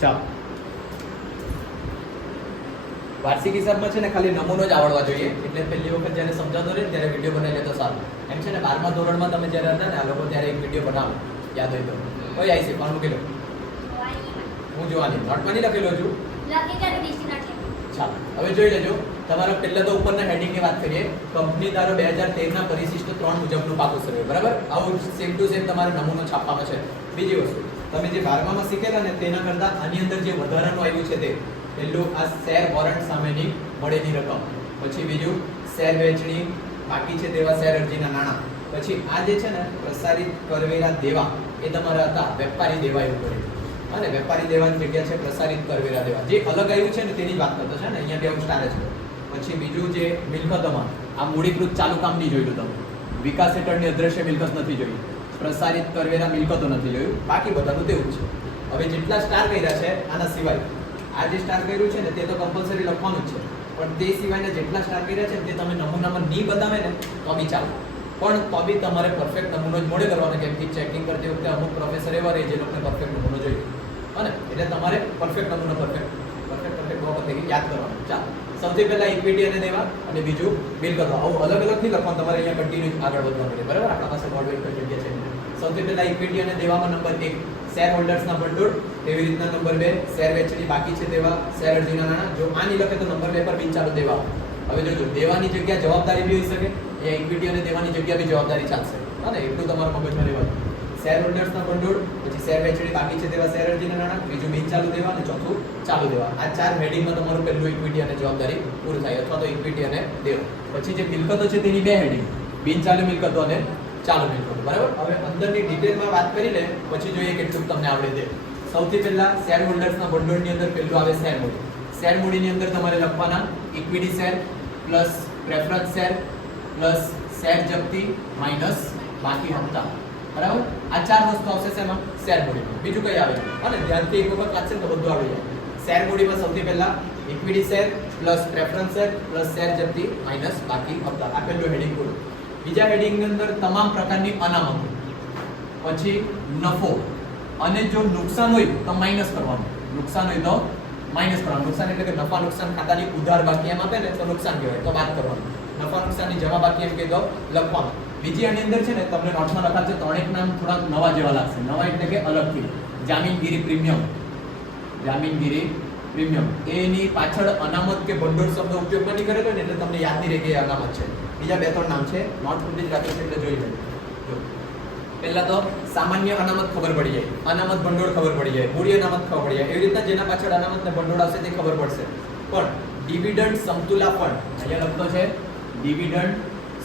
ચાલો. વાર્ષિક હિસાબમાં છે ને ખાલી નમૂનો જ આવડવા જોઈએ. એટલે પહેલી વખત જ્યારે સમજાતો રહે ત્યારે વીડિયો બનાવી લેતો સારું. એમ છે ને બારમા ધોરણમાં તમે જ્યારે હતા ને, આ લોકો ત્યારે એક વીડિયો બનાવો. યાદ હોય તો. કોઈ આવી છે? પણ મૂકી લો હું જોવાની. નોટમાં નહીં લખેલો છું ચાલો. હવે જોઈ લેજો. તમારા પહેલા તો ઉપરના હેડિંગની વાત કરીએ. કંપની તારો બે હજાર તેરના પરિશિષ્ટ ત્રણ મુજબનું પાકું સર્વે. બરાબર? આવું સેમ ટુ સેમ તમારે નમૂનો છાપવાનો છે. બીજી વસ્તુ. તમે જે બારમામાં શીખેલા ને તેના કરતાં આની અંદર જે વધારાનું આવ્યું છે તે પહેલું આ શેર વોરંટ સામેની મળેલી રકમ. પછી બીજું, શેર વેચણી, બાકી છે તેવા શેર અરજીના નાણાં. પછી આ જે છે ને, પ્રસારિત કરવેરા દેવા, એ તમારા હતા વેપારી દેવા એવું કર્યું અને વેપારી દેવાની જગ્યા છે પ્રસારિત કરવેરા દેવા. જે અલગ આવ્યું છે ને તેની વાત કરતો છે ને, અહીંયા બે સ્ટાર છે. પછી બીજું જે મિલકતોમાં, આ મૂડીકૃત ચાલુ કામ નહીં જોયું તમે. વિકાસ હેઠળની અદ્રશ્ય મિલકત નથી જોઈ પ્રસારિત કરવેરા મિલકતો નથી જોયું. બાકી બધાનું તેવું છે. હવે જેટલા સ્ટાર કર્યા છે, આના સિવાય. આ જે સ્ટાર કર્યું છે ને, તે તો કમ્પલસરી લખવાનું જ છે. પણ તે સિવાયના જેટલા સ્ટાર કર્યા છે તે તમે નમૂનામાં નહીં બતાવે ને, તો બી ચાલો. પણ તો બી તમારે પરફેક્ટ નમૂનો જ મોડે કરવાનો કેમ કે ચેકિંગ કરતી વખતે અમુક પ્રોફેસર એવા રહે જે લોકોને પરફેક્ટ નમૂનો જોઈએ. અને એટલે તમારે પરફેક્ટ નમૂનો પરફેક્ટ પરફેક્ટ પરફેક્ટ વખતે યાદ કરવાનું. ચાલો. સૌથી પહેલા ઇક્વિટી અને દેવા અને બીજું બિલ કરવા. આવું અલગ અલગ નહીં લખવાનું તમારે અહીંયા કન્ટિન્યુ આગળ વધવાનું છે બરાબર? આપણા પાસે બોર્ડ વેલ જગ્યા છે. સૌથી પહેલા ઇક્વિટી અને દેવામાં નંબર એક શેર હોલ્ડર્સના ભંડોળ. એવી રીતના નંબર બે શેર વેચણી બાકી છે તેવા શેર અરજીના નાણાં. જો આ નહીં લખે તો નંબર બે પર બિન ચાલુ દેવા. હવે જોજો, દેવાની જગ્યા જવાબદારી બી હોઈ શકે, એ ઇક્વિટી અને દેવાની જગ્યા બી જવાબદારી ચાલશે. અને એટલું તમારા મગજમાં રહેવાનું. શેર હોલ્ડર્સના ભંડોળ, પછી શેર વેચણી બાકી છે તેવા શેર અરજીના નાણાં. બીજું બિન ચાલુ દેવા અને ચોથું ચાલુ દેવા. આ ચાર હેડિંગમાં તમારું પહેલું ઇક્વિટી અને જવાબદારી પૂરું થાય, અથવા તો ઇક્વિટી અને દેવા. પછી જે મિલકતો છે તેની બે હેડિંગ બિન ચાલુ મિલકતો અને ચાલુ મિત્રો બરાબર? હવે અંદરની ડિટેલમાં વાત કરી લે પછી જોઈએ કેટલું તમને આવડે તે. સૌથી પહેલા શેર હોલ્ડર્સના ભંડોળની અંદર પહેલું આવે શેર મૂડી શેર મૂડીની અંદર તમારે લખવાના equity share plus preference share plus share જપ્તી minus બાકી હપ્તા. બરાબર? આ ચાર વસ્તુ આવશે શેમાં? શેર મૂડીમાં બીજું કઈ આવે અને ધ્યાનથી એક વખત વાંચશે તો બધું આવડી જાય. શેર મૂડીમાં સૌથી પહેલા equity share plus preference share plus share જપ્તી minus બાકી હપ્તા. આ પહેલું હેડિંગ પૂરું બીજા હેડિંગની અંદર તમામ પ્રકારની અનામતો. પછી નફો. અને જો નુકસાન હોય તો માઇનસ કરવાનું. નુકસાન હોય તો માઇનસ કરવાનું. નુકસાન એટલે કે નફા નુકસાન ખાતાની ઉધાર બાકી એમ આપે ને તો નુકસાન કહેવાય. તો બાદ કરવાનું. નફા નુકસાનની જમા બાકી એમ કહે તો લખવાનું. બીજી આની અંદર છે ને તમને નોટમાં લખાશે ત્રણેક નામ થોડાક નવા જેવા લાગશે. નવા એટલે કે અલગથી જામીનગીરી પ્રીમિયમ. જામીનગીરી પ્રીમિયમ. એની પાછળ અનામત કે ભંડોળ શબ્દ ઉપયોગમાં નહીં કરેલો ને એટલે તમને યાદ નહીં રહે કે અનામત છે. બીજા બે ત્રણ નામ છે. નોટ ફૂટેજ રાખ્યું છે એટલે જોઈ લેજો પહેલા તો સામાન્ય અનામત ખબર પડી જાય. અનામત ભંડોળ ખબર પડી જાય. મૂડી અનામત ખબર પડી જાય. એવી રીતના જેના પાછળ અનામત ને ભંડોળ આવશે તે ખબર પડશે. પણ ડિવિડન્ડ સમતુલા ફંડ અહીંયા લખતો છે ડિવિડન્ડ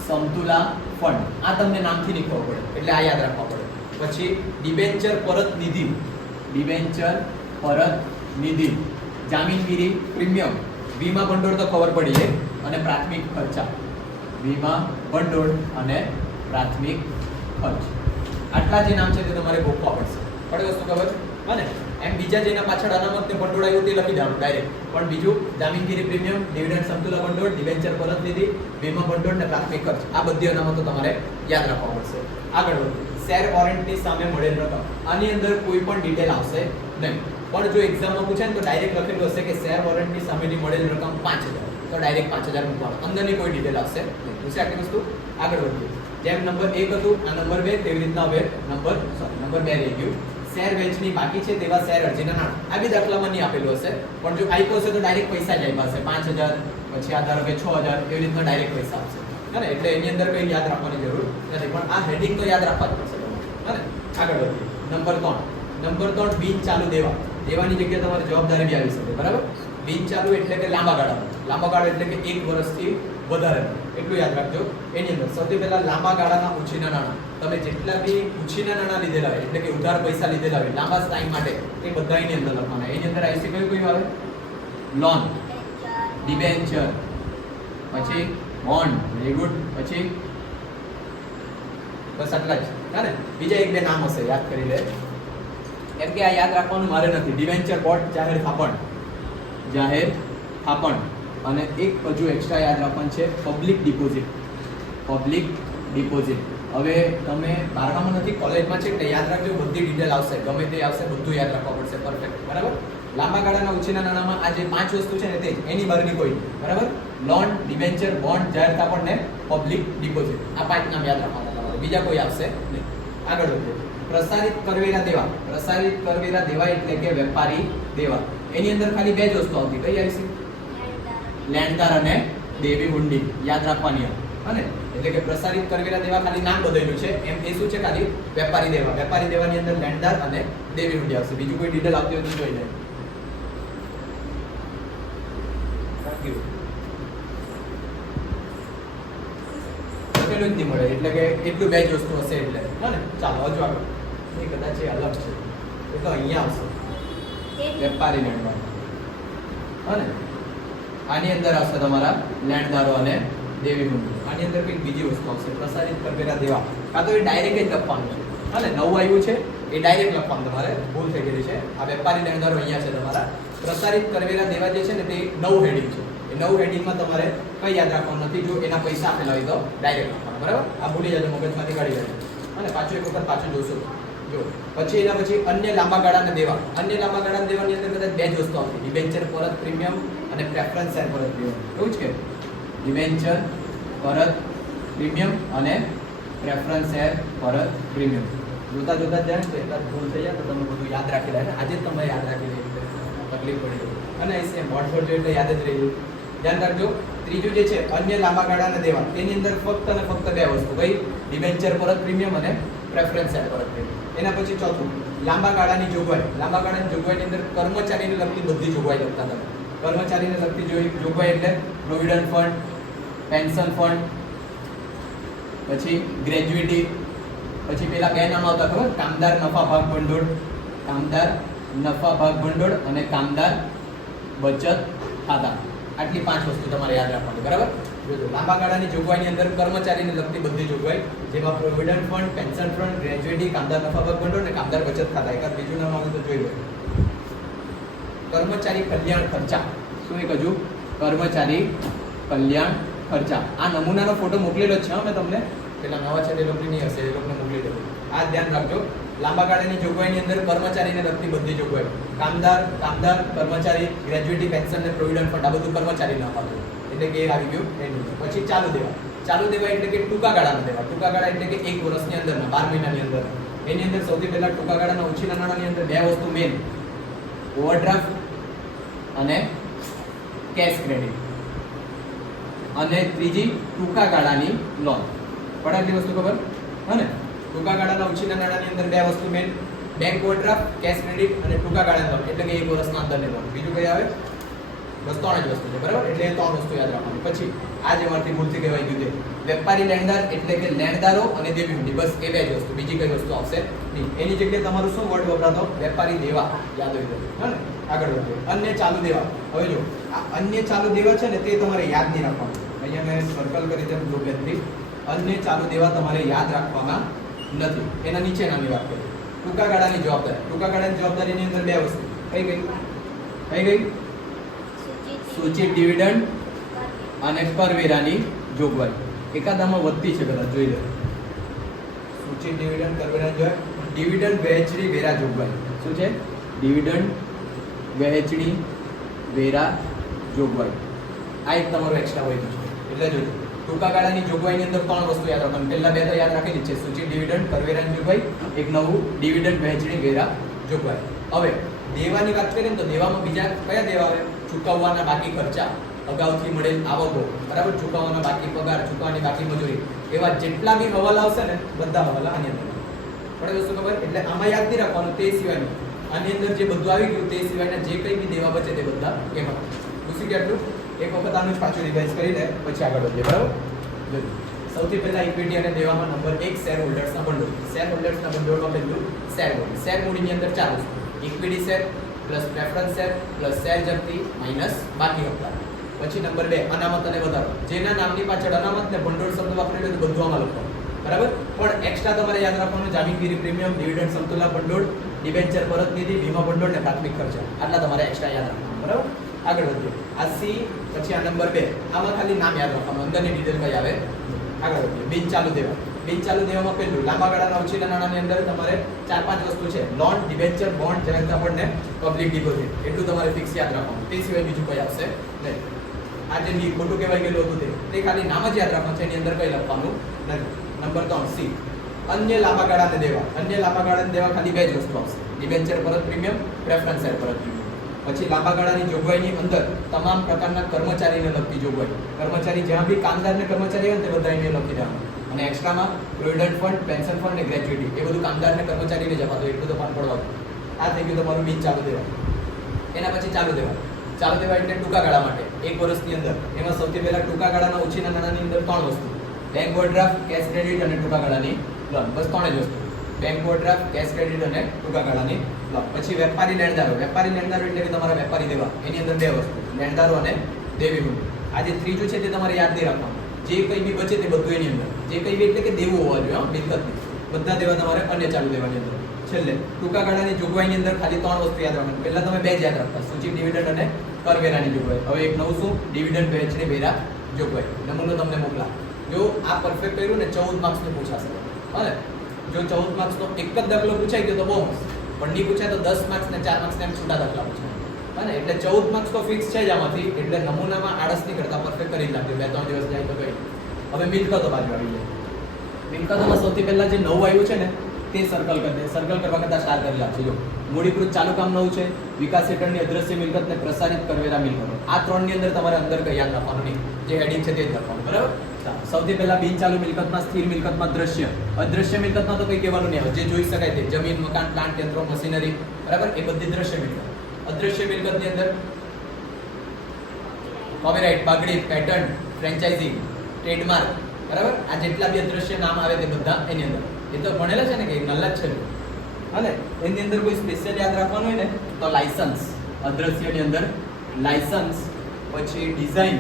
સમતુલા ફંડ આ તમને નામથી નહીં ખબર પડે. એટલે આ યાદ રાખવા પડે. પછી ડિબેન્ચર પરત નિધિ. ડિબેન્ચર પરત નિધિ. જામીનગીરી પ્રીમિયમ. વીમા ભંડોળ તો ખબર પડી જાય. અને પ્રાથમિક ખર્ચા. વીમા, ભંડોળ અને પ્રાથમિક ખર્ચ. આટલા જે નામ છે તે તમારે ગોખવા પડશે. પડે વસ્તુ ખબર? અને એમ બીજા જેના પાછળ અનામત ને ભંડોળ આવ્યું તે લખી દેવાનું ડાયરેક્ટ પણ બીજું, જામીનગીરી પ્રીમિયમ ડિવિડન્ડ સમતુલા ભંડોળ ડિવેન્ચર પરત લીધી, વીમા, ભંડોળ ને પ્રાથમિક ખર્ચ. આ બધી અનામતો તમારે યાદ રાખવા પડશે. આગળ વધો. શેર વોરંટની સામે મળેલ રકમ. આની અંદર કોઈ પણ ડિટેલ આવશે નહીં. પણ જો એક્ઝામમાં પૂછે ને તો ડાયરેક્ટ લખેલું હશે કે શેર વોરંટની સામેની મળેલ રકમ પાંચ હજાર. તો ડાયરેક્ટ પાંચ હજાર મૂકવાનું. અંદરની કોઈ ડિટેલ આવશે નહીં આખી વસ્તુ આગળ વધીએ. જેમ નંબર એક હતું, આ નંબર બે તેવી રીતના હવે નંબર સોરી નંબર બે રહી ગયું. શેર વેચની બાકી છે તેવા શેર અરજીના નાણાં. આ બી દાખલામાં નહીં આપેલું હશે, પણ જો આપ્યો હશે તો ડાયરેક્ટ પૈસા જ આપ્યા હશે. પાંચ હજાર, પછી આ ધારો કે છ હજાર, એવી રીતના ડાયરેક્ટ પૈસા આપશે. હે એટલે એની અંદર કંઈ યાદ રાખવાની જરૂર નથી, પણ આ હેડિંગ તો યાદ રાખવા જ પડશે. તમારે આગળ વધીએ. નંબર ત્રણ. નંબર ત્રણ, બિન ચાલુ દેવા. દેવાની જગ્યાએ તમારે જવાબદારી બી આવી શકે, બરાબર? બિન ચાલુ એટલે કે લાંબા ગાળા લાંબા ગાળા એટલે કે એક વર્ષથી વધારે. એટલું યાદ રાખજો. એની અંદર સૌથી પહેલાં લાંબા ગાળાના ઉછીના નાણાં. તમે જેટલા બી ઉછીના નાણાં લીધેલા હોય, એટલે કે ઉધાર પૈસા લીધેલા હોય, લાંબા ટાઈમ માટે એ બધા એની અંદર લખવાના. એની અંદર આઈસી કયું કયું આવે? લોન ડિબેન્ચર પછી બોન્ડ વેરી ગુડ પછી બસ આટલા જ. હા ને. બીજા એક બે નામ હશે, યાદ કરી લે. કેમ કે આ યાદ રાખવાનું મારે નથી. ડિવેન્ચર બોર્ડ જાહેર, થાપણ. જાહેર, થાપણ. અને એક હજુ એક્સ્ટ્રા યાદ રાખવાનું છે પબ્લિક ડિપોઝિટ પબ્લિક ડિપોઝિટ હવે તમે બારમામાં નથી, કોલેજમાં છે એટલે યાદ રાખજો, બધી ડિટેલ આવશે. ગમે તે આવશે, બધું યાદ રાખવા પડશે. પરફેક્ટ બરાબર? લાંબા ગાળાના ઉછીના નાણામાં આ જે પાંચ વસ્તુ છે ને તે એની બહારની કોઈ બરાબર? લોન ડિબેન્ચર બોન્ડ જાહેર આપણને પબ્લિક ડિપોઝિટ આ પાંચ નામ યાદ રાખવાના તમારે. બીજા કોઈ આવશે નહીં. આગળ વધીએ. પ્રસારિત કરવેરા દેવા. પ્રસારિત કરવેરા દેવા એટલે કે વેપારી દેવા. એની અંદર ખાલી બે જ વસ્તુ આવતી. કઈ આવી લેણદાર અને દેવી હુંડી યાદ રાખવાની અને એટલે કે પ્રસારિત કરવેરા દેવા ખાલી નામ બદલ્યું છે. એમ એ શું છે? ખાલી વેપારી દેવા. વેપારી દેવાની અંદર લેણદાર અને દેવી હુંડી આવશે. બીજું કોઈ ડિટેલ આવતી હોય તો જોઈ લે. લખેલું જ નહીં મળે. એટલે કે એટલું બે જ વસ્તુ હશે એટલે. હા ને? ચાલો હજુ આગળ. એ કદાચ એ અલગ છે. એ તો અહીંયા આવશે. વેપારી લેણદાર હા ને? આની અંદર આવશે તમારા લેણદારો અને દેવી હુંડી આની અંદર કંઈક બીજી વસ્તુ આવશે, પ્રસારિત કરવેરા દેવા. કાં તો એ ડાયરેક્ટ જ લખવાનું છે. હા ને, નવું આવ્યું છે, એ ડાયરેક્ટ લખવાનું તમારે. ભૂલ થઈ ગયેલી છે. આ વેપારી લેણદારો અહીંયા છે તમારા. પ્રસારિત કરવેરા દેવા જે છે ને, તે નવું હેડિંગ છે. એ નવું હેડિંગમાં તમારે કંઈ યાદ રાખવાનું નથી. જો એના પૈસા આપેલા હોય તો ડાયરેક્ટ લખવાનું. બરાબર? આ ભૂલી જજો મગજમાંથી કાઢી લેજો. અને પાછું એક વખત પાછું જોશો. જો. પછી એના પછી અન્ય લાંબા ગાળાના દેવા. અન્ય લાંબા ગાળાના દેવાની અંદર કદાચ બે જ વસ્તુ આવશે ડિબેન્ચર પરત પ્રીમિયમ અને પ્રેફરન્સ શેર પરત પ્રીમિયમ એવું જ કે? ડિબેન્ચર પરત પ્રીમિયમ અને પ્રેફરન્સ શેર પરત પ્રીમિયમ જોતા જોતા જાણ તો એટલા ભૂલ થઈ જાય તો તમે બધું યાદ રાખી લે. આજે જ તમે યાદ રાખી લે તકલીફ પડી અને એ બોર્ડ જોઈએ એટલે યાદ જ રહી ગયું. ધ્યાન રાખજો. ત્રીજું જે છે, અન્ય લાંબા ગાળાના દેવા. તેની અંદર ફક્ત અને ફક્ત બે વસ્તુ. કઈ? ડિબેન્ચર પરત પ્રીમિયમ અને પ્રેફરન્સ શેર પરત એના પછી ચોથું, લાંબા ગાળાની જોગવાઈ. લાંબા ગાળાની જોગવાઈની અંદર કર્મચારીને લગતી બધી જોગવાઈ લખતા તમે કર્મચારીને લગતી જોગવાઈ એટલે પ્રોવિડન્ટ ફંડ પેન્શન ફંડ પછી ગ્રેજ્યુટી પછી પેલા બે નામ આવતા ખબર? કામદાર નફા ભાગ ભંડોળ, કામદાર નફા ભાગ ભંડોળ અને કામદાર બચત ખાતા. આટલી પાંચ વસ્તુ તમારે યાદ રાખવાની, બરાબર? લાંબા ગાળાની જોગવાઈની અંદર કર્મચારીને લગતી બધી જોગવાઈ, જેમાં provident fund pension fund gratuity કામદાર નફા ભાગ ભંડોળ અને કામદાર બચત ખાતા, એકાદ બીજું નામ આવે તો જોઈ લો. કર્મચારી કલ્યાણ ખર્ચા. શું એક હજુ? કર્મચારી કલ્યાણ ખર્ચા. આ નમૂનાનો ફોટો મોકલેલો છે અમે તમને. પેલા નવા છે તે લોકોની નહીં હશે, એ લોકોને મોકલી દેવું આ ધ્યાન રાખજો. લાંબા ગાળાની જોગવાઈની અંદર કર્મચારીને લગતી બધી જોગવાઈ. કામદાર કામદાર, કર્મચારી ગ્રેજ્યુએટી પેન્શન ને પ્રોવિડન્ટ ફંડ આ બધું કર્મચારીને અપાતું એટલે કે આવી ગયું એનું પછી ચાલુ દેવા. ચાલુ દેવા એટલે કે ટૂંકા ગાળાના દેવા. ટૂંકા ગાળા એટલે કે એક વર્ષની અંદરના બાર મહિનાની અંદર. એની અંદર સૌથી પહેલા ટૂંકા ગાળાના ઓછી નાણાંની અંદર બે વસ્તુ મેન ઓવરડ્રાફ્ટ અને કેશ ક્રેડિટ અને ત્રીજી ટૂંકા ગાળાની લોન પણ વસ્તુ ખબર? હા ટૂંકા ગાળાના ઉછીના નાણાંની અંદર બે વસ્તુ main bank overdraft cash credit અને ટૂંકા ગાળાની લોન એટલે કે એક વર્ષના અંદરની લોન બીજું કઈ આવે? બસ ત્રણ જ વસ્તુ છે, બરાબર? એટલે એ ત્રણ વસ્તુ યાદ રાખવાની. પછી, આ જે મારથી ભૂલથી કહેવાય ગયું છે, વેપારી લેણદાર એટલે કે લેણદારો અને દેવી હુંડી બસ એ બે જ વસ્તુ, બીજી કઈ વસ્તુ આવશે નહીં. એની જગ્યાએ તમારું શું વર્ડ વપરાતો? વેપારી દેવા. યાદ હોય જશે હા ને? આગળ વધીએ અન્ય ચાલુ દેવા. હવે જો આ અન્ય ચાલુ દેવા છે ને તે તમારે યાદ નહીં રાખવાનું. અહીંયા મેં સર્કલ કરી દે જો પેનથી અન્ય ચાલુ દેવા તમારે યાદ રાખવાના નથી. એના નીચે નાની વાત કરીએ ટૂંકા ગાળાની જવાબદારી. ટૂંકા ગાળાની જવાબદારીની અંદર બે વસ્તુ. કઈ ગઈ કઈ ગઈ સૂચિત ડિવિડન્ડ અને કરવેરાની જોગવાઈ. એકાદામાં વધતી છે કદાચ જોઈ લો. સૂચિત ડિવિડન્ડ કરવેરા જોગવાઈ. ડિવિડન્ડ વહેંચણી વેરા જોગવાઈ. શું છે? ડિવિડન્ડ વહેંચણી વેરા જોગવાઈ. આ એક તમારું એક્સ્ટ્રા હોય છે. એટલે જો ટૂંકા ગાળાની જોગવાઈની અંદર ત્રણ વસ્તુ યાદ રાખવાની. પહેલા બે તો યાદ રાખેલી છે. સૂચિત ડિવિડન્ડ કરવેરાની જોગવાઈ એક નવું ડિવિડન્ડ વહેંચણી વેરા જોગવાઈ. હવે દેવાની વાત કરીએ ને તો દેવામાં બીજા કયા દેવા આવે? ચૂકવવાના બાકી ખર્ચા અગાઉથી મળેલ આવકો, બરાબર? ચૂકવવાના બાકી પગાર, ચૂકવવાની બાકી મજૂરી, એવા જેટલા બી હવાલા આવશે ને, બધા હવાલા આની અંદર પણ વસ્તુ ખબર? એટલે આમાં યાદ નહીં રાખવાનું, તે સિવાયનું. આની અંદર જે બધું આવી ગયું, તે સિવાયના જે કંઈ બી દેવા બચે તે બધા એમાં. પૂછી ગયા એટલું એક વખત આનું જ પાછું રિવાઇઝ કરી લે પછી આગળ વધીએ, બરાબર? સૌથી પહેલા ઇક્વિટી અને દેવામાં નંબર એક શેર હોલ્ડર્સના ભંડોળ. શેર હોલ્ડર્સના ભંડોળમાં પહેલું શેર મૂડી શેર મૂડીની અંદર ચાર વસ્તુ equity share plus preference share plus share જપ્તી minus બાકી હપ્તા. પછી નંબર બે, અનામત અને વધારો. જેના નામની પાછળ અનામત ને ભંડોળ શબ્દ વાપરેલો તો બધું આમાં લખો. બરાબર? પણ એક્સ્ટ્રા તમારે યાદ રાખવાનું જામીનગીરી પ્રીમિયમ ડિવિડન્ડ સમતુલા ભંડોળ ડિબેન્ચર પરત નિધિ, વીમા ભંડોળ ને પ્રાથમિક ખર્ચા. આટલા તમારે એક્સ્ટ્રા યાદ રાખવાનું. બરાબર? આગળ વધીએ. આ સી પછી આ નંબર બે. આમાં ખાલી નામ યાદ રાખવાનું. અંદરની ડિટેલ કઈ આવે? આગળ વધીએ. બિન ચાલુ દેવા. બિન ચાલુ દેવામાં પહેલું. લાંબા ગાળાના ઉછીના નાણાંની અંદર તમારે ચાર પાંચ વસ્તુ છે. લોન, ડિબેન્ચર, બોન્ડ, જેને આપણને પબ્લિક ડિપોઝિટ. એટલું તમારે ફિક્સ યાદ રાખવાનું. તે સિવાય બીજું કોઈ આવશે નહીં. આ જે ખોટું કહેવાય ગયેલું હતું તે ખાલી નામ જ યાદ રાખવાનું છે. એની અંદર કંઈ લખવાનું નથી. નંબર ત્રણ સી અન્ય લાંબા ગાળાને દેવા. અન્ય લાંબા ગાળાને દેવા ખાલી બે જ વસ્તુ આવશે. ડિબેન્ચર પરત પ્રીમિયમ પ્રેફરન્સ શેર પરત પ્રીમિયમ. પછી લાંબા ગાળાની જોગવાઈની અંદર તમામ પ્રકારના કર્મચારીને લગતી જોગવાઈ. કર્મચારી જ્યાં બી કામદારને કર્મચારી હોય ને તે બધા એને લખી દેવાનું. અને એક્સ્ટ્રામાં પ્રોવિડન્ટ ફંડ પેન્શન ફંડ ને ગ્રેજ્યુટી એ બધું કામદારને કર્મચારીને દો એટલું તો પણ પડવાનું. આ થઈ ગયું તમારું બિન ચાલુ દેવા એના પછી ચાલુ દેવા ચાલુ દેવા એટલે ટૂંકા ગાળા માટે, એક વર્ષની અંદર. એમાં સૌથી પહેલાં ટૂંકા ગાળાના ઓછીના નાણાંની અંદર ત્રણ વસ્તુ. બેંક ઓવરડ્રાફ્ટ કેશ ક્રેડિટ અને ટૂંકા ગાળાની લોન બસ ત્રણ જ વસ્તુ. બેંક ઓવરડ્રાફ્ટ કેશ ક્રેડિટ અને ટૂંકા ગાળાની લોન પછી વેપારી લેણદારો. વેપારી લેણદારો એટલે કે તમારા વેપારી દેવા. એની અંદર બે વસ્તુ. લેણદારો અને દેવી આ જે ત્રીજું છે તે તમારે યાદ નહીં રાખવાનું. જે કંઈ બી બચે તે બધું એની અંદર. જે કંઈ બી એટલે કે દેવું હોવા જોઈએ હો, મિલકતની બધા દેવા તમારે અન્ય ચાલુ દેવાની અંદર. છેલ્લે ટૂંકા ગાળાની જોગવાઈની અંદર ખાલી ત્રણ વસ્તુ યાદ રાખવાની. પહેલા તમે બે જ યાદ રાખતા. સૂચિત ડિવિડન્ડ અને કરવેરાની જોગવાઈ. હવે એક નવું શું? ડિવિડન્ડ વહેંચણી વેરા જોગવાઈ. નમૂનો તમને મોકલા. જો આ પરફેક્ટ કર્યું ને ચૌદ માર્ક્સનું પૂછાશે. અને જો ચૌદ માર્ક્સનો એક જ દાખલો પૂછાઈ ગયો તો બહુ પણ નહીં પૂછાય તો દસ માર્ક્સ ને ચાર માર્ક્સ ને એમ છૂટા દાખલા પૂછાય. અને એટલે ચૌદ માર્ક્સ તો ફિક્સ છે જ આમાંથી. એટલે નમૂનામાં આળસ નહીં કરતા પરફેક્ટ કરી જ બે, ત્રણ દિવસ જાય તો કઈ હવે મિલકતો બાજુ આવી જાય. મિલકતોમાં સૌથી પહેલા જે નવું આવ્યું છે ને, તે સર્કલ કરી દે. સર્કલ કરવા કરતાં સ્ટાર કરી લાગશે જો, મૂડીકૃત ચાલુ કામ નવું છે, વિકાસ હેઠળની અદ્રશ્ય મિલકતને પ્રસારિત કરવેરા મિલકતો. આ ત્રણની અંદર તમારે અંદર કઈ યાદ નહીં. જે હેડિંગ છે તે જ લખવાનું બરાબર. સૌથી પહેલા બિન ચાલુ મિલકતમાં, સ્થિર મિલકતમાં દ્રશ્ય. અદ્રશ્ય મિલકતમાં તો કંઈ કહેવાનું નહીં જે જોઈ શકાય તે. જમીન, મકાન પ્લાન્ટ યંત્રો મશીનરી બરાબર? એ બધી દ્રશ્ય મિલકત. અદ્રશ્ય મિલકતની અંદર કોપીરાઇટ પાઘડી પેટર્ન ફ્રેન્ચાઇઝી ટ્રેડમાર્ક બરાબર? આ જેટલા બી અદ્રશ્ય નામ આવે તે બધા એની અંદર. એ તો ભણેલા છે ને કે નલ્લા જ છે? અને એની અંદર કોઈ સ્પેશિયલ યાદ રાખવાનું હોય ને, તો લાયસન્સ અદ્રશ્યની અંદર લાયસન્સ પછી ડિઝાઇન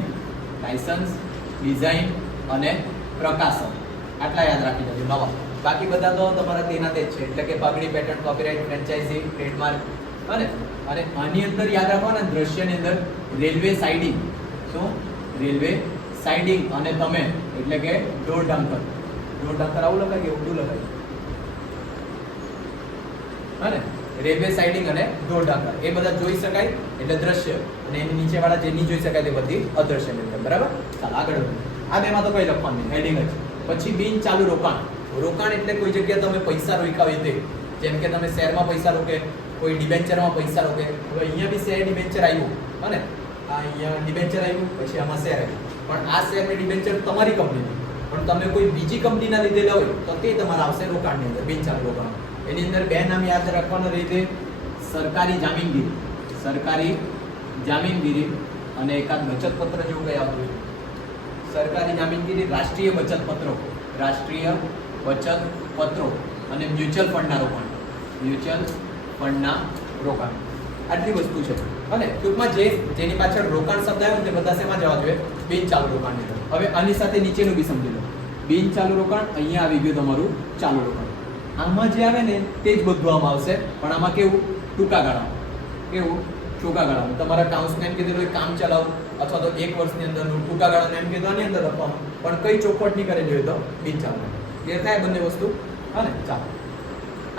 લાયસન્સ ડિઝાઇન અને પ્રકાશન. આટલા યાદ રાખી દેજો નવા. બાકી બધા તો તમારા તેના તે જ છે. એટલે કે પાઘડી પેટર્ન કોપીરાઇટ ફ્રેન્ચાઇઝી ટ્રેડમાર્ક અને અને આની અંદર યાદ રાખવાના દ્રશ્યની અંદર રેલવે સાઇડિંગ શું? રેલવે સાઇડિંગ અને તમે, એટલે કે ડોર ડાંકર ડોર ડાંકર આવું લખાય કે ઊંધું લખાય? અને રેલવે સાઇડિંગ અને ડોર ડાંકર એ બધા જોઈ શકાય, એટલે દ્રશ્ય. અને એની નીચેવાળા જે નહીં જોઈ શકાય તે બધી અદ્રશ્ય મિલકત બરાબર? ચાલો, આગળ. આ બેમાં તો કંઈ લખવાનું નહીં. હેડિંગ જ. પછી બિન ચાલુ રોકાણ. રોકાણ એટલે કોઈ જગ્યાએ તમે પૈસા રોકાવી તે જેમ કે તમે શહેરમાં પૈસા રોકે કોઈ ડિબેન્ચરમાં પૈસા રોકે. હવે અહીંયા બી શેર ડિબેન્ચર આવ્યું. હા આ અહીંયા ડિબેન્ચર આવ્યું, પછી આમાં શેર આવ્યું. પણ આ શેરની ડિબેન્ચર તમારી કંપનીની પણ તમે કોઈ બીજી કંપનીના લીધેલા હોય, તો તે તમારા આવશે રોકાણની અંદર બિન ચાલુ રોકાણ એની અંદર બે નામ યાદ રાખવાના રીતે સરકારી જામીનગીરી સરકારી જામીનગીરી અને એકાદ બચત પત્ર જેવું કઈ આવતું સરકારી જામીનગીરી રાષ્ટ્રીય બચત પત્રો રાષ્ટ્રીય બચત પત્રો અને મ્યુચ્યુઅલ ફંડના રોકાણ. મ્યુચ્યુઅલ ફંડના રોકાણ. આટલી વસ્તુ છે. અને ટૂંકમાં જે જેની પાછળ રોકાણ શબ્દ આવ્યો તે બધા શેમાં જવા જોઈએ? બિન ચાલુ અંદર. હવે આની સાથે નીચેનું બી સમજી લો. બિન ચાલુ રોકાણ, અહીંયા આવી ગયું તમારું ચાલુ રોકાણ. આમાં જે આવે ને તે જ બધું આમાં આવશે. પણ આમાં કેવું? ટૂંકા ગાળામાં. કેવું? ટૂંકા ગાળામાં. તમારા ટાઉન્સને એમ કીધેલું એક કામ ચલાવો, અથવા તો એક વર્ષની અંદરનું ટૂંકા ગાળાને એમ કીધું આની અંદર લખવાનું. પણ કઈ ચોખવટ નહીં કરેલી હોય તો બિન ચાલુ. એ થાય બંને વસ્તુ? અને ચાલો.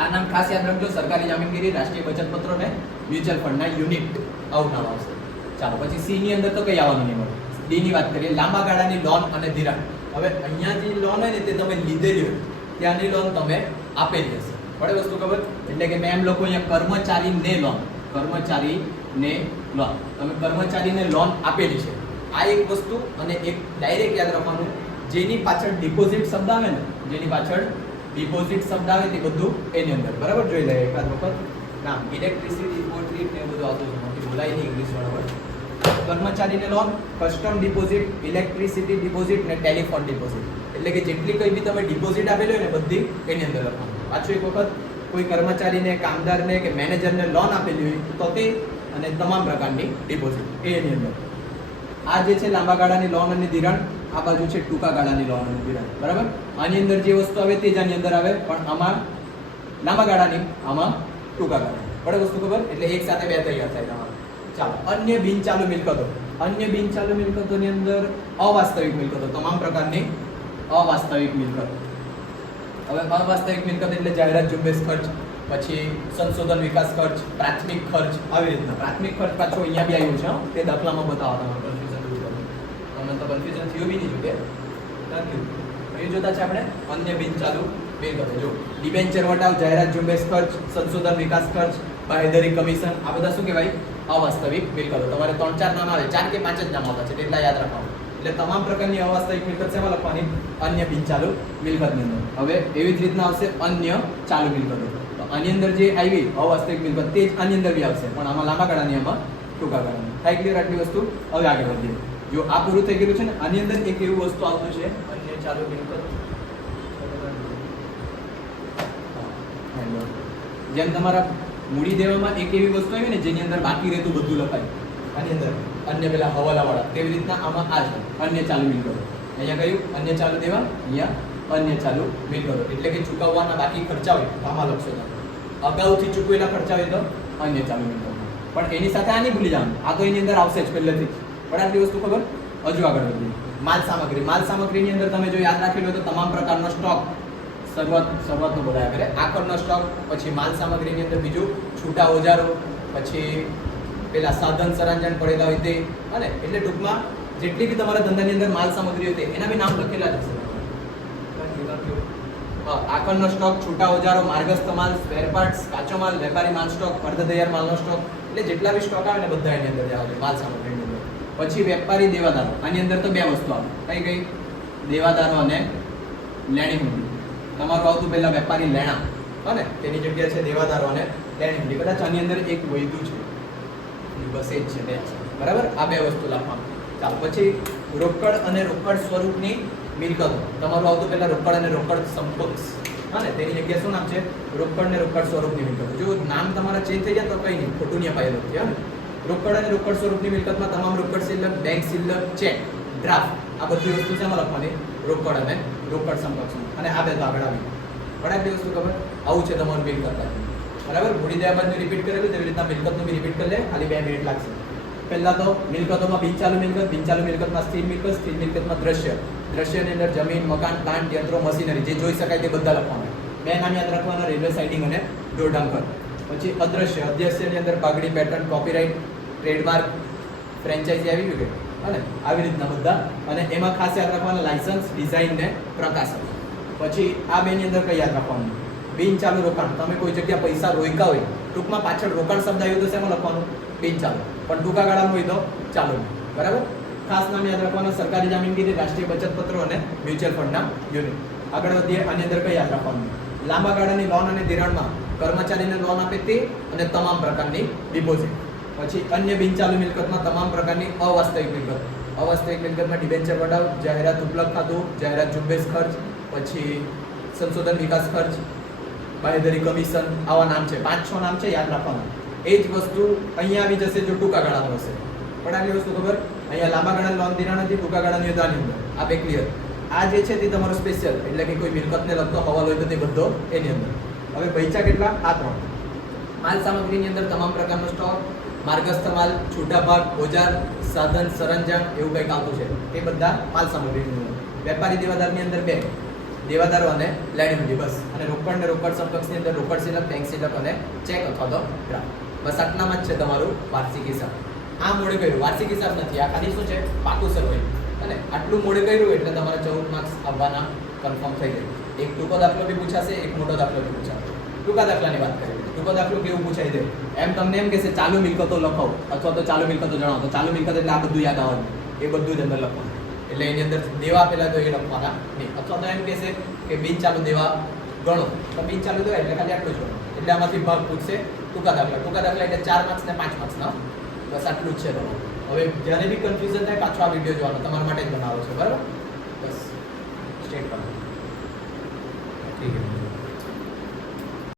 આ નામ ખાસ યાદ રાખજો, સરકારી જામીનગીરી રાષ્ટ્રીય બચત પત્રો ને મ્યુચ્યુઅલ ફંડના યુનિટ આવું નામ આવશે. ચાલો, પછી સી ની અંદર તો કઈ આવવાનું નહીં મળે. ડી ની વાત કરીએ, લાંબા ગાળાની લોન અને ધિરાણ. હવે અહીંયા જે લોન હોય ને, તે તમે લીધેલી હોય, ત્યાંની લોન તમે આપેલી હશે. પડે વસ્તુ ખબર? એટલે કે મેં એમ લોકો અહીંયા કર્મચારીને લોન કર્મચારીને લોન તમે કર્મચારીને લોન આપેલી છે. આ એક વસ્તુ અને એક ડાયરેક્ટ યાદ રાખવાનું, જેની પાછળ ડિપોઝિટ શબ્દ આવે ને, જેની પાછળ ડિપોઝિટ શબ્દ આવે તે બધું એની અંદર. બરાબર? જોઈ લઈએ એકાદ વખત. ના ઇલેક્ટ્રિસિટી ડિપોઝિટ ને બધું આવતું છે મોટી બોલાય નહીં ઇંગ્લિશ બરાબર કર્મચારીને loan custom deposit electricity deposit ને ટેલિફોન ડિપોઝિટ એટલે કે જેટલી કંઈ બી તમે ડિપોઝિટ આપેલી હોય ને બધી એની અંદર લખવાનું. પાછું એક વખત કોઈ કર્મચારીને, કામદારને કે મેનેજરને લોન આપેલી હોય તો તે અને તમામ પ્રકારની ડિપોઝિટ એની અંદર. આ જે છે લાંબા ગાળાની લોન અને ધિરાણ આ બાજુ છે ટૂંકા ગાળાની લોન બરાબર? આની અંદર જે વસ્તુ આવે તે જ આની અંદર આવે, પણ આમાં લાંબા ગાળાની, આમાં ટૂંકા ગાળાની. પડે વસ્તુ ખબર? એટલે એક સાથે બે તૈયાર થાય તમારે. ચાલો, અન્ય બિન ચાલુ મિલકતો. અન્ય બિન ચાલુ મિલકતોની અંદર અવાસ્તવિક મિલકતો, તમામ પ્રકારની અવાસ્તવિક મિલકતો. હવે અવાસ્તવિક મિલકત એટલે જાહેરાત, ઝુંબેશ ખર્ચ, પછી સંશોધન વિકાસ ખર્ચ, પ્રાથમિક ખર્ચ, આવી રીતના. પ્રાથમિક ખર્ચ પાછો અહીંયા બી આવ્યું છે તે દાખલામાં બતાવો તમે કન્ફ્યુઝન દૂર કરો તમને તો કન્ફ્યુઝન થયું બી નહીં જોકે નથી એ જોતા છે આપણે, અન્ય બિન ચાલુ મિલકતો જો, ડિબેન્ચર વટાવ, જાહેરાત ઝુંબેશ ખર્ચ, સંશોધન વિકાસ ખર્ચ, બાહેધરી કમિશન. આ બધા શું કહેવાય? અવાસ્તવિક મિલકતો તમારે ત્રણ ચાર નામ આવે. ચાર કે પાંચ જ નામ આવતા છે તેટલા યાદ રાખવાનું. એટલે તમામ પ્રકારની અવાસ્તવિક મિલકત શેમાં લખવાની? અન્ય બિન ચાલુ મિલકતની અંદર. હવે એવી જ રીતના આવશે અન્ય ચાલુ મિલકતો. તો આની અંદર જે આવી અવાસ્તવિક મિલકત, તે જ આની અંદર બી આવશે. પણ આમાં લાંબા ગાળાની આમાં ટૂંકા ગાળાની. થાય ક્લિયર આટલી વસ્તુ? હવે આગળ વધીએ. જો આ પૂરું થઈ ગયેલું છે ને આની અંદર એક એવું વસ્તુ આવતું છે. અન્ય ચાલુ મિલકત જેમ તમારા મૂડી દેવામાં એક એવી વસ્તુ આવી ને જેની અંદર બાકી રહેતું બધું લખાય. આની અંદર. અન્ય પેલા હવાલાવાળા. તેવી રીતના આમાં આ છે. અન્ય ચાલુ મિલકતો અહીંયા કહ્યું અન્ય ચાલુ દેવા? અહીંયા અન્ય ચાલુ મિલકતો એટલે કે ચૂકવવાના બાકી ખર્ચા હોય આમાં લખશો તમે. અગાઉથી ચૂકવેલા ખર્ચા હોય તો અન્ય ચાલુ મિલકતો પણ એની સાથે આ નહીં ભૂલી જવાનું. આ તો એની અંદર આવશે જ પહેલેથી જ. પણ આટલી વસ્તુ ખબર? હજુ આગળ વધીએ. માલ સામગ્રી. માલ સામગ્રીની અંદર તમે જો યાદ રાખેલું હોય તો તમામ પ્રકારનો સ્ટોક શરૂઆત શરૂઆતનો બોલાયા કરે. આકરનો સ્ટોક, પછી માલ સામગ્રીની અંદર બીજું છૂટા ઓજારો, પછી પેલા સાધન સરંજામ પડેલા હોય તે. અને એટલે ટૂંકમાં જેટલી બી તમારા ધંધાની અંદર માલ સામગ્રી હોય તે, એના બી નામ લખેલા જ હશે. આકરનો સ્ટોક, છૂટા ઓજારો, માર્ગસ્થ માલ સ્પેર પાર્ટ્સ કાચો માલ, વેપારી માલ સ્ટોક અર્ધ તૈયાર માલનો સ્ટોક. એટલે જેટલા બી સ્ટોક આવે ને બધા એની અંદર આવે માલ સામગ્રીની અંદર. પછી વેપારી દેવાદારો. આની અંદર તો બે વસ્તુ આવે. કઈ કઈ? દેવાદારો અને લેણી હુંડી તમારું આવતું પહેલાં વેપારી લેણા. અને તેની જગ્યા છે દેવાદારો અને લેણી હુંડી કદાચ આની અંદર એક વૈધું છે. બસ જ છે, બે બરાબર? આ બે વસ્તુ લખવાનું. ચાલો, પછી રોકડ અને રોકડ સ્વરૂપની મિલકતો. તમારું આવતું પહેલાં રોકડ અને રોકડ સમકક્ષ હા ને તેની જગ્યાએ શું નામ છે? રોકડ ને રોકડ સ્વરૂપની મિલકતો. જો નામ તમારા ચેન્જ થઈ જાય તો કંઈ નહીં. ખોટું નહીં અપાયેલું છે હા ને? રોકડ અને રોકડ સ્વરૂપની મિલકતમાં તમામ રોકડ સિલક, બેંક સિલક, ચેક, ડ્રાફ્ટ, આ બધી વસ્તુ શેમાં લખવાની? રોકડ અને રોકડ સમકક્ષ અને આ બે તો આગળ આવી પણ આટલી વસ્તુ ખબર, આવું છે તમારું મિલકત બરાબર? મૂડી દેવા બાદ રિપીટ કરેલું, તેવી રીતના મિલકતનું બી રિપીટ કરી લે, ખાલી બે મિનિટ લાગશે. પહેલા તો મિલકતોમાં બિનચાલુ મિલકત બિનચાલુ મિલકતમાં સ્થિર મિલકત, સ્થિર મિલકતમાં દ્રશ્ય. દ્રશ્યની અંદર જમીન, મકાન પ્લાન્ટ યંત્રો, મશીનરી, જે જોઈ શકાય તે બધા લખવાના. બે નામ યાદ રાખવાના, રેલવે સાઇડિંગ અને ડોરડાંકર પછી અદ્રશ્ય અદ્રશ્યની અંદર પાઘડી પેટર્ન કોપીરાઇટ ટ્રેડમાર્ક ફ્રેન્ચાઇઝી આવી ગયું અને આવી રીતના બધા. અને એમાં ખાસ યાદ રાખવાના લાયસન્સ ડિઝાઇન ને પ્રકાશન. પછી આ બેની અંદર કઈ યાદ રાખવાનું બિન ચાલુ રોકાણ. તમે કોઈ જગ્યા પૈસા રોક્યા હોય, ટૂંકમાં પાછળ રોકાણ શબ્દ આવ્યો તો શેમાં લખવાનું? બિન ચાલુ. પણ ટૂંકા ગાળાનું હોય તો ચાલુ બરાબર? ખાસ નામ યાદ રાખવાના સરકારી જામીનગીરી રાષ્ટ્રીય બચત પત્રો અને મ્યુચ્યુઅલ ફંડના યુનિટ. આગળ વધીએ, આની અંદર કઈ યાદ રાખવાનું લાંબા ગાળાની લોન અને ધિરાણમાં કર્મચારીને લોન આપે તે અને તમામ પ્રકારની ડિપોઝિટ પછી અન્ય બિનચાલુ મિલકતમાં તમામ પ્રકારની અવાસ્તવિક મિલકત. અવાસ્તવિક મિલકતમાં ડિબેન્ચર વડાવ જાહેરાત ઉપલબ્ધ ખાતું, જાહેરાત ઝુંબેશ ખર્ચ, પછી સંશોધન વિકાસ ખર્ચ બાહેધરી કમિશન, આવા નામ છે. પાંચ, છ નામ છે યાદ રાખવાના. એ જ વસ્તુ અહીંયા આવી જશે જો ટૂંકા ગાળાનું હશે. પણ આટલી વસ્તુ ખબર? અહીંયા લાંબા ગાળા લોન ધિરાણ હતી ટૂંકા ગાળાની આની અંદર. આ બે ક્લિયર આ જે છે તે તમારો સ્પેશિયલ એટલે કે કોઈ મિલકતને લગતો હવાલો હોય તો તે બધો એની અંદર. હવે પૈસા કેટલા? આ ત્રણ. માલ સામગ્રીની અંદર તમામ પ્રકારનો સ્ટોક, માર્ગસ્થ માલ, છૂટા ભાગ, ઓજાર, સાધન, સરંજામ એવું કંઈક આવતું છે. એ બધા માલ સામગ્રીની અંદર. વેપારી દેવાદારની અંદર બે. દેવાદારો અને લેણીમંડી બસ. અને રોકડ ને રોકડ સમકક્ષની અંદર રોકડ સિલક બેંક સિલક અને ચેક અથવા તો બસ આટલામાં જ છે તમારું વાર્ષિક હિસાબ. આ મોડે કર્યું. વાર્ષિક હિસાબ નથી. આ ખાલી શું છે. પાકું સર્વે અને આટલું મોડે કર્યું એટલે તમારે ચૌદ માર્ક્સ આવવાના કન્ફર્મ થઈ જાય. એક ટૂંકો દાખલો બી પૂછાશે, એક મોટો દાખલો બી પૂછાશે. ટૂંકા દાખલાની વાત કરીએ ટૂંકો દાખલો કેવું પૂછાઈ દે? એમ તમને એમ કહેશે, ચાલુ મિલકતો લખો અથવા તો, ચાલુ મિલકતો જણાવો. તો ચાલુ મિલકત એટલે આ બધું યાદ આવવાનું. એ બધું જ અંદર લખવાનું. એટલે એની અંદર દેવા પેલા તો એ લખવાના નહીં. અથવા તો એમ કહેશે કે બિન ચાલુ દેવા ગણો. તો બિન ચાલુ દેવા એટલે ખાલી આટલું જ એટલે આમાંથી ભાગ પૂછશે ટૂંકા દાખલા. ટૂંકા દાખલા એટલે ચાર માર્ક્સ ને પાંચ માર્ક્સના. બસ આટલું જ છે તમારું. હવે જ્યારે બી કન્ફ્યુઝન થાય, પાછો આ વીડિયો જોવાનો. તમારા માટે જ બનાવો છે. બરાબર? બસ. સ્ટેટ પર ઠીક છે